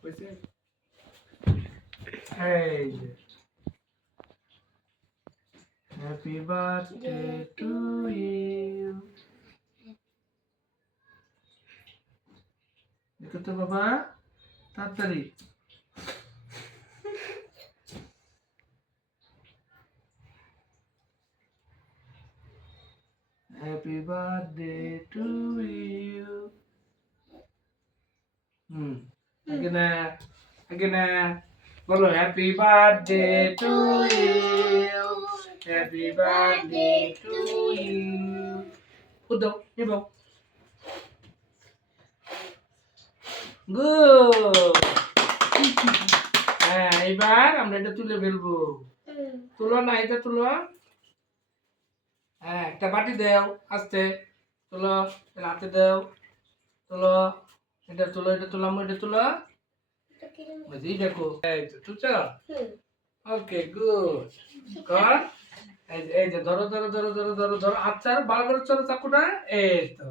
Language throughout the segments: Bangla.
কইছে এই যে হ্যাপি বার্থডে টু ইউ। দেখো তো বাবা তাড়াতাড়ি। Happy birthday to you. আগে না বলো happy birthday to you, happy birthday to you. উদাও নেব। গুড। হ্যাঁ এবার আমরা এটা তুলে ফেলবো। তুলো না, এটা তুলো। হ্যাঁ একটা বাটি দাও আস্তে। তুলো, হাতে দাও। তুলো, এটা তুলো, এটা তুলো, এটা তুলো। বুঝি দেখো এই তো তুলছো। Okay good. কর এই যে ধরো ধরো ধরো ধরো ধরো ধরো। আচ্ছা ভালো করে চলো চাকুটা। এই তো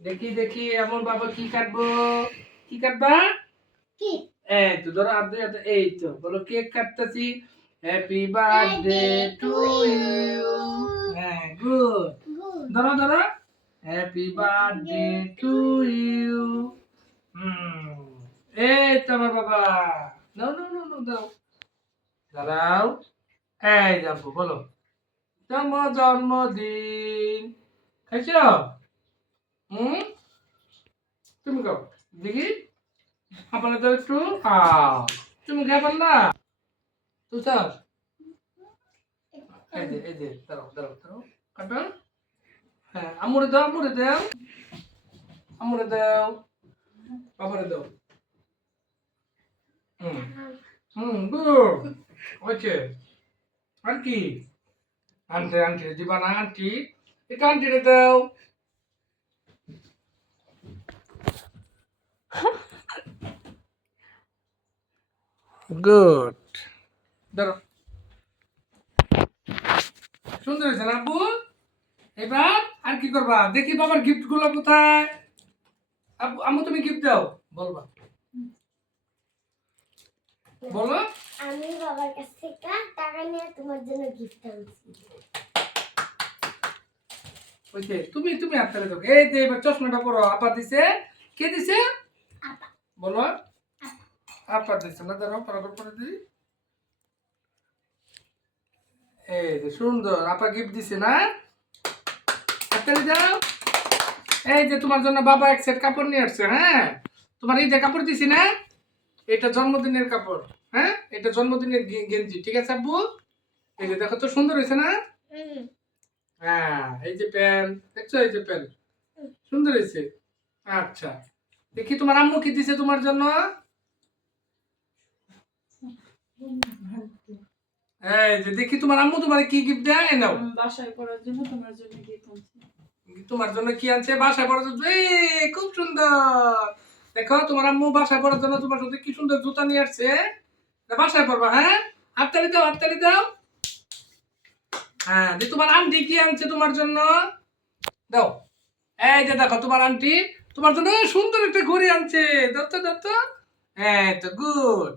দেখি দেখি এমন বাবা কি কাটবো। কি কাটবা? এই তো ধরো হাত দিয়ে এই তো বলো কেক কাটতেছি। Happy birthday to you. হ্যাঁ গুড। ধরো ধরো। Happy birthday to you. এই তো আমার বাবা। নাও নাও নাও নাও দাও। দাঁড়াও। এই যাবো বলো জন্মদিন। খাইছ? তুমি খাও দেখি। আপনার তো একটু তুমি খাবার না তুই চাস। এই যে দাঁড়াও দাঁড়াও দাঁড়াও কাটো। হ্যাঁ আমুরে দাও, আমুরে দাও, আমুরে দাও, বাবারে দাও। গুড। ওকে আর কি? আন্টি আন্টি দিবা না? আন্টি এটা আন্টিরে দাও। গুড। ধরো। সুন্দর হয়েছে না আব্বু? এবার আর কি করবা দেখি বাবার গিফট গুলো কোথায়? আব্বু আম্মু তুমি গিফট দাও বলবা। বলো। আমি বাবার কাছ থেকে টাকা নিয়ে তোমার জন্য গিফট আনছি। ওকে তুমি তুমি হাততালি দাও। এই যে এবার চশমাটা পরো। আপা দিছে। কে দিছে? আপা। বলো। আপা দিছে না? দাঁড়াও বরাবর করে দিই। এই যে সুন্দর আপা গিফট দিছে না? হাততালি দাও। এই যে তোমার জন্য বাবা এক সেট কাপড় নিয়ে আসছে। হ্যাঁ তোমার এই যে কাপড় দিছি না, এটা জন্মদিনের কাপড়। হ্যাঁ এটা জন্মদিনের গেঞ্জি। ঠিক আছে আব্বু? এই যে দেখো তো সুন্দর হয়েছে না? হ্যাঁ এই যে প্যান্ট দেখছো, এই যে প্যান্ট সুন্দর হয়েছে। আচ্ছা দেখি তোমার আম্মু কি দিছে তোমার জন্য। এই যে দেখি তোমার আম্মু তোমার কি গিফট দেয়। নাও বাসায় পড়ার জন্য তোমার জন্য গিফট আনছি। তোমার জন্য কি আনছে? বাসায় পড়ার জন্য। খুব সুন্দর। দেখো তোমার আম্মু বাসায় পড়ার জন্য তোমার সাথে কি সুন্দর জুতা নিয়ে আসছে। বাসায় পড়বা। হ্যাঁ হাততালি দাও, হাততালি দাও। হ্যাঁ যে তোমার আন্টি কি আনছে তোমার জন্য দাও। এই যে দেখো তোমার আন্টি তোমার জন্য সুন্দর একটা ঘড়ি আনছে। দত্ত দত্ত। হ্যাঁ তো গুড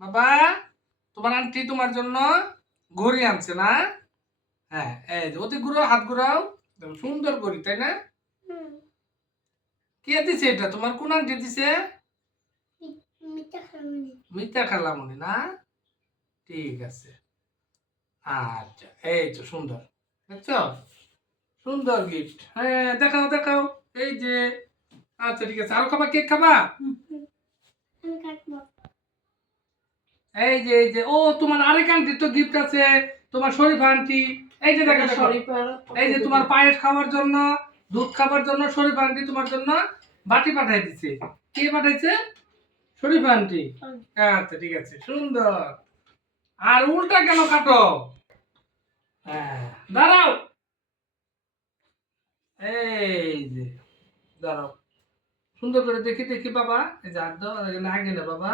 বাবা। তোমার আন্টি তোমার জন্য ঘড়ি আনছে না? হ্যাঁ এই যে অতি ঘুরাও, হাত ঘুরাও। সুন্দর ঘড়ি তাই না? কে দিছে এটা? তোমার কোন আন্টি দিছে? মিতা খালামণি না? ঠিক আছে। আচ্ছা এই তো সুন্দর। দেখছো সুন্দর গিফট। হ্যাঁ দেখাও দেখাও। এই যে আচ্ছা ঠিক আছে। আরো খাবা? কেক খাবা? এই যে ও তোমার আরেক আন্টি তো গিফট আছে। তোমার শরীফা আন্টি। এই যে দেখো দেখো। এই যে তোমার পায়েস খাওয়ার জন্য, দুধ খাবার জন্য শরীফা আন্টি তোমার জন্য বাটি পাঠাই দিছে। কে পাঠাইছে? শরীফা আন্টি। আচ্ছা ঠিক আছে সুন্দর। আর উল্টা কেন কাটো? হ্যাঁ দাঁড়াও। এই যে দাঁড়াও সুন্দর করে দেখি দেখি বাবা। এই যে হাত দাও আগে না বাবা।